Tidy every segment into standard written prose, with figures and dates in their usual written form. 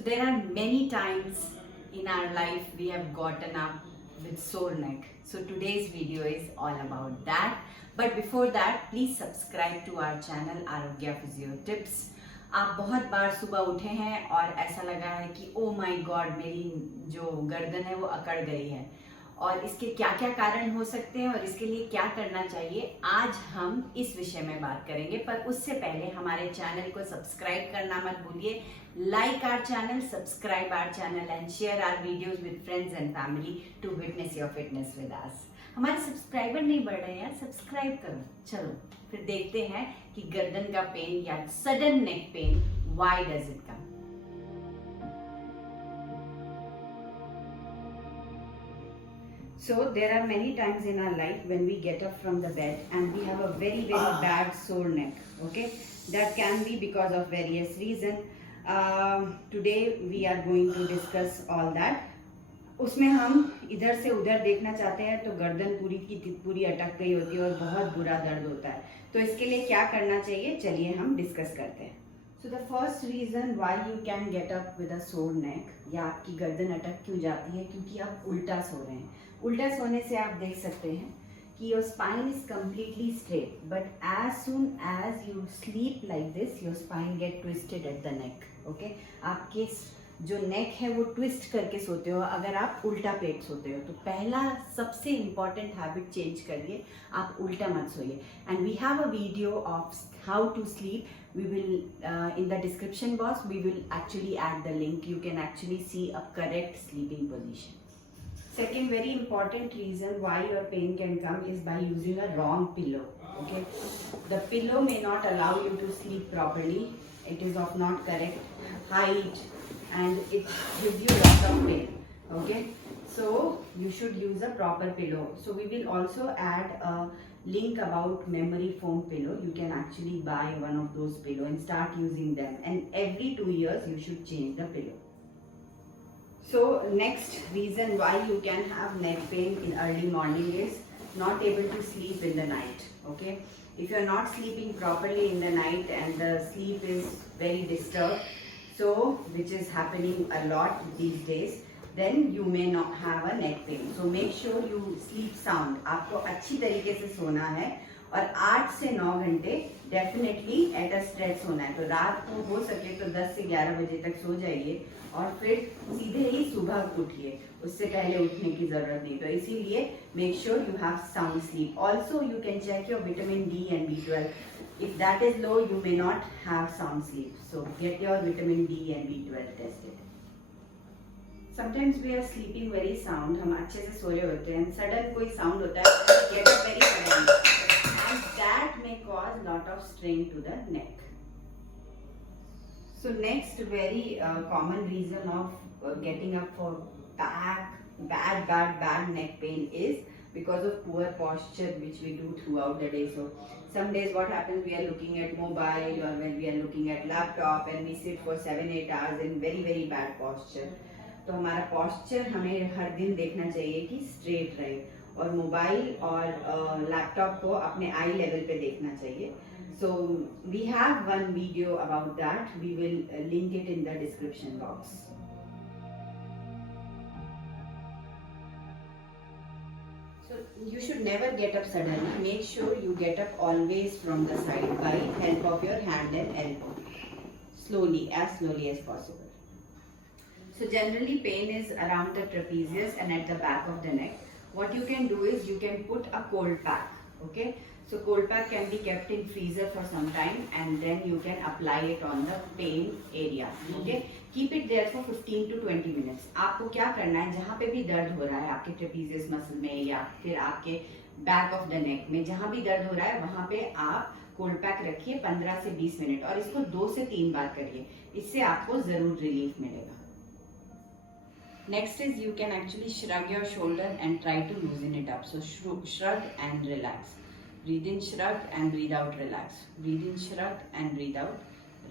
So there are many times in our life we have gotten up with sore neck. So today's video is all about that. But before that, please subscribe to our channel Arogya Physio Tips. आप बहुत बार सुबह उठे हैं और ऐसा लगा है कि ओ माय गॉड मेरी जो गर्दन है वो अकड़ गई है और इसके क्या क्या कारण हो सकते हैं और इसके लिए क्या करना चाहिए, आज हम इस विषय में बात करेंगे। पर उससे पहले हमारे चैनल को सब्सक्राइब करना मत भूलिए। Like our channel, subscribe our channel and share our videos with friends and family to witness your fitness with us. हमारे सब्सक्राइबर नहीं बढ़ रहे हैं, सब्सक्राइब करो। चलो फिर देखते हैं कि गर्दन का पेन या sudden neck pain why does it come. So there are many times in our life when we get up from the bed and we have a very bad sore neck. Okay, that can be because of various reasons. Today we are going to discuss all that. उसमें हम इधर से उधर देखना चाहते हैं तो गर्दन पूरी की पूरी अटक गई होती है और बहुत बुरा दर्द होता है। तो इसके लिए क्या करना चाहिए, चलिए हम डिस्कस करते हैं। So the first reason why you can get up with a sore neck या आपकी गर्दन अटक क्यों जाती है, क्योंकि आप उल्टा सो रहे हैं। उल्टा सोने से आप देख सकते हैं कि your spine is completely straight, but as soon as you sleep like this, your spine get twisted at the neck. Okay? आपके जो नेक है वो ट्विस्ट करके सोते हो अगर आप उल्टा पेट सोते हो। तो पहला सबसे इम्पॉर्टेंट हैबिट चेंज करिए, आप उल्टा मत सोइए। And we have a video of how to sleep. We will in the description box we will actually add the link. You can actually see a correct sleeping position. Second very important reason why your pain can come is by using a wrong pillow. Okay, the pillow may not allow you to sleep properly. It is of not correct height and it gives you lots of pain. Okay, so you should use a proper pillow. So we will also add a link about memory foam pillow. You can actually buy one of those pillow and start using them, and every 2 years you should change the pillow. So next reason why you can have neck pain in early morning is not able to sleep in the night. Okay, if you are not sleeping properly in the night and the sleep is very disturbed, so which is happening a lot these days, then you may not have a neck pain. So make sure you sleep sound. आपको अच्छी तरीके से सोना है और 8 से 9 घंटे definitely at a stretch सोना है। तो रात को हो सके तो 10 से 11 बजे तक सो जाइए और फिर सीधे ही सुबह उठिए, उससे पहले उठने की जरूरत नहीं। तो इसीलिए make sure you have sound sleep. Also you can check your vitamin D and B12. If that is low, you may not have sound sleep. So get your vitamin D and B12 tested. Sometimes we are sleeping very sound. हम अच्छे से सो रहे होते हैं, sudden कोई sound होता है, get up very suddenly, and that may cause lot of strain to the neck. So next very common reason of getting up for bad neck pain is because of poor posture which we do throughout the day. So some days what happens, we are looking at mobile or when we are looking at laptop and we sit for 7-8 hours in very bad posture. तो हमारा posture हमें हर दिन देखना चाहिए कि straight रहे और mobile और लैपटॉप को अपने आई लेवल पे देखना चाहिए। So we have one video about that. We will link it in the description box. So you should never get up suddenly. Make sure you get up always from the side by help of your hand and elbow. Slowly, as slowly as possible. So generally pain is around the trapezius and at the back of the neck. What you can do is you can put a cold pack. Okay, so cold pack can be kept in freezer for some time and then you can apply it on the pain area. Okay, keep it there for 15 to 20 minutes. आपको क्या करना है, जहाँ पे भी दर्द हो रहा है आपके ट्रेपीजियस मसल में या फिर आपके बैक ऑफ द नेक में, जहाँ भी दर्द हो रहा है वहाँ पे आप कोल्ड पैक रखिए 15 से 20 मिनट और इसको 2 से 3 बार करिए। इससे आपको जरूर रिलीफ मिलेगा। Next is you can actually shrug your shoulder and try to loosen it up. So shrug and relax. Breathe in, shrug and breathe out, relax. Breathe in, shrug and breathe out,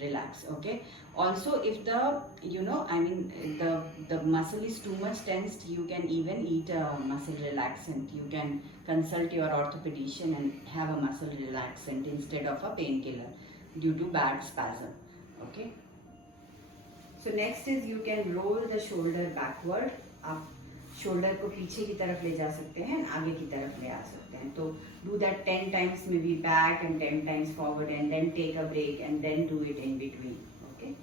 relax. Okay. Also, if the muscle is too much tensed, you can even eat a muscle relaxant. You can consult your orthopedician and have a muscle relaxant instead of a painkiller due to bad spasm. Okay. So next is you can roll the shoulder backward. आप shoulder को पीछे की तरफ ले जा सकते हैं, आगे की तरफ ले आ सकते हैं. तो do that 10 times, maybe back and 10 times forward, and then take a break and then do it in between. Okay.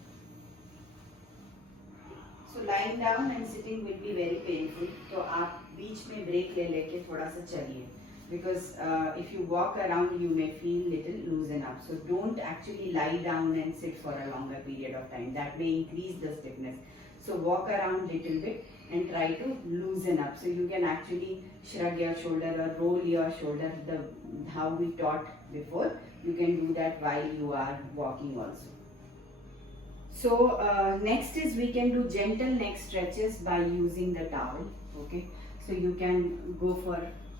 So lying down and sitting will be very painful. तो आप बीच में break ले लेके थोड़ा सा चलिए. Because if you walk around, you may feel little loosen up. So don't actually lie down and sit for a longer period of time. That may increase the stiffness. So walk around little bit and try to loosen up. So you can actually shrug your shoulder or roll your shoulder how we taught before. You can do that while you are walking also. So next is we can do gentle neck stretches by using the towel. Okay. So you can go for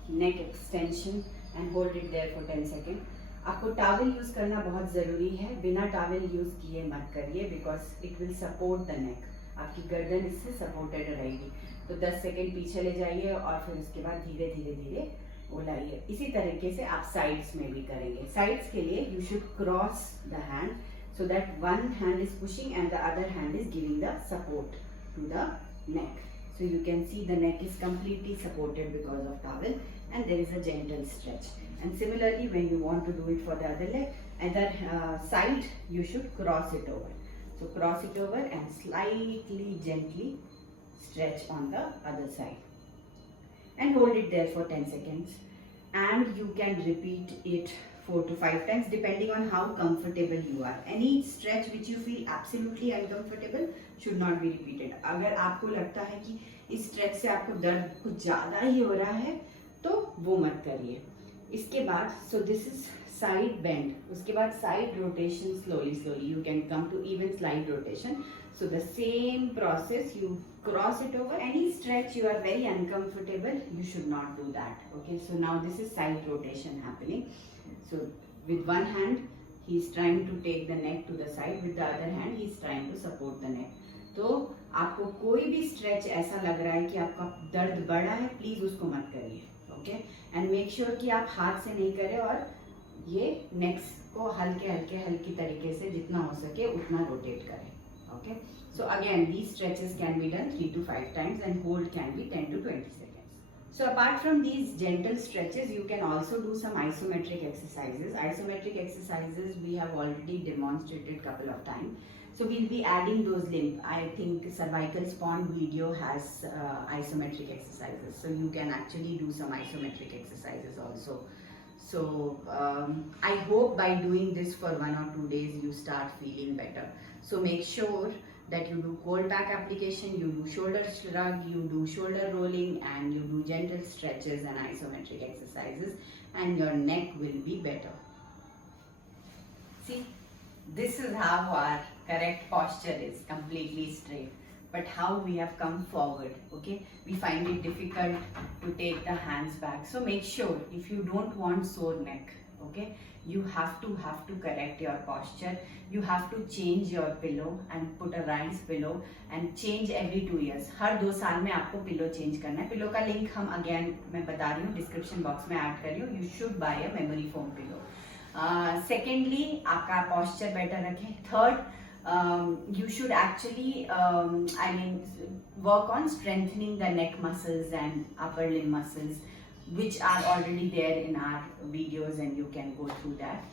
neck extension and hold it there for 10 seconds. आपको towel use करना बहुत जरूरी है. बिना towel use किए मत करिए because it will support the neck. आपकी गर्दन इससे सपोर्टेड रहेगी. तो 10 सेकेंड पीछे ले जाइए और फिर उसके बाद धीरे धीरे धीरे वो लाइए. इसी तरीके से आप साइड्स में भी करेंगे. साइड्स के लिए you should cross the hand so that one hand is pushing and the other hand is giving the support to the neck. So you can see the neck is completely supported because of towel, and there is a gentle stretch. And similarly, when you want to do it for the other leg, other side, you should cross it over. So cross it over and slightly gently stretch on the other side and hold it there for 10 seconds. And you can repeat it 4 to 5 times depending on how comfortable you are. Any stretch which you feel absolutely uncomfortable should not be repeated. अगर आपको लगता है कि इस stretch से आपको दर्द कुछ ज़्यादा ही हो रहा है तो वो मत करिए. इसके बाद so this is side bend. उसके बाद side rotation slowly you can come to even slide rotation. So the same process, you cross it over. Any stretch you are very uncomfortable, you should not do that. Okay, so now this is side rotation happening. So with one hand he is trying to take the neck to the side, with the other hand he is trying to support the neck. तो आपको कोई भी stretch ऐसा लग रहा है कि आपका दर्द बढ़ा है, प्लीज उसको मत करिए. ओके, एंड मेक श्योर कि आप हाथ से नहीं करें और ये नेक्स को हल्की तरीके से जितना हो सके उतना रोटेट करें. Okay, so again these stretches can be done 3 to 5 times and hold can be 10 to 20 seconds. So apart from these gentle stretches, you can also do some isometric exercises. Isometric exercises we have already demonstrated couple of times. So we'll be adding those links. I think cervical spine video has isometric exercises. So you can actually do some isometric exercises also. So I hope by doing this for 1 or 2 days you start feeling better. So make sure that you do cold pack application, you do shoulder shrug, you do shoulder rolling, and you do gentle stretches and isometric exercises, and your neck will be better. See, this is how our correct posture is, completely straight. But how we have come forward, okay? We find it difficult to take the hands back. So make sure if you don't want sore neck, okay, you have to correct your posture. You have to change your pillow and put a rice pillow and change every 2 years. हर 2 साल में आपको pillow change करना है. Pillow का link हम again मैं बता रही हूँ, डिस्क्रिप्शन बॉक्स में ऐड कर रही हूँ. You should buy a memory foam pillow. Secondly आपका posture better रखें. Third, you should actually work on strengthening the neck muscles and upper limb muscles, which are already there in our videos, and you can go through that.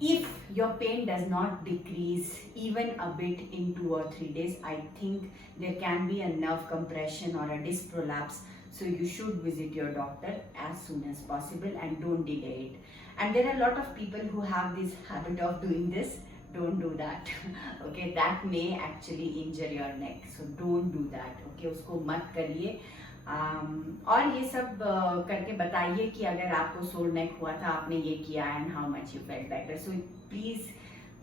If your pain does not decrease even a bit in 2 or 3 days, I think there can be a nerve compression or a disc prolapse. So you should visit your doctor as soon as possible and don't delay it. And there are a lot of people who have this habit of doing this. Don't do that. Okay, that may actually injure your neck. So don't do that. Okay, उसको मत करिए. और ये सब करके बताइए कि अगर आपको सोर नेक हुआ था, आपने ये किया and how much you felt better. So please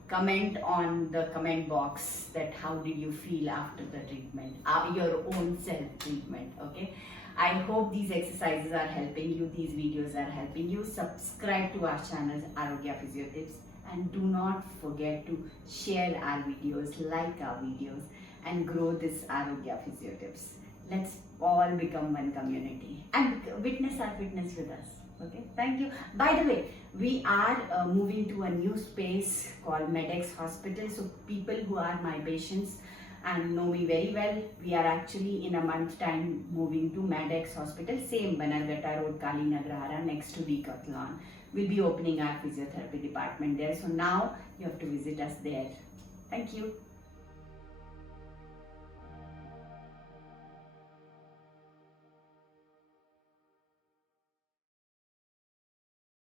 comment on the comment box that how did you feel after the treatment, your own self treatment. Okay, I hope these exercises are helping you, these videos are helping you. Subscribe to our channel Arogya Physio Tips, and do not forget to share our videos, like our videos, and grow this Arogya Physio Tips. Let's all become one community and witness our fitness with us. Okay, thank you. By the way, we are moving to a new space called Medex Hospital. So people who are my patients and know me very well, we are actually in a month time moving to Medex Hospital, same Banargata Road, Kalinagrahara, next to Decathlon. We'll be opening our physiotherapy department there. So now you have to visit us there. Thank you.